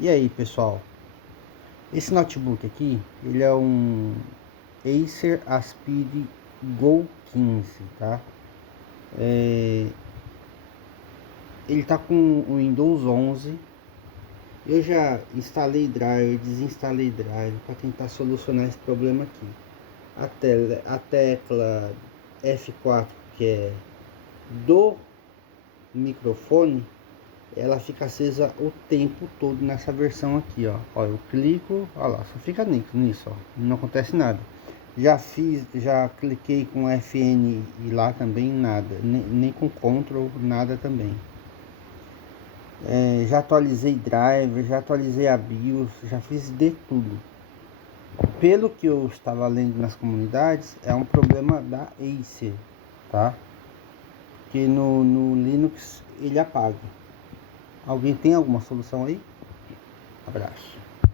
E aí, pessoal, esse notebook aqui, ele é um Acer Aspire Go 15, tá? Ele tá com o Windows 11. Eu já instalei driver, desinstalei driver para tentar solucionar esse problema aqui. A tecla F4, que é do microfone, ela fica acesa o tempo todo nessa versão aqui, ó. Ó, eu clico, ó lá, só fica nisso, ó, não acontece nada. Já cliquei com FN e lá também nada, nem com Ctrl nada também. Já atualizei driver, já atualizei a BIOS, já fiz de tudo. Pelo que eu estava lendo nas comunidades, é um problema da Acer, tá? Que no Linux ele apaga. Alguém tem alguma solução aí? Abraço.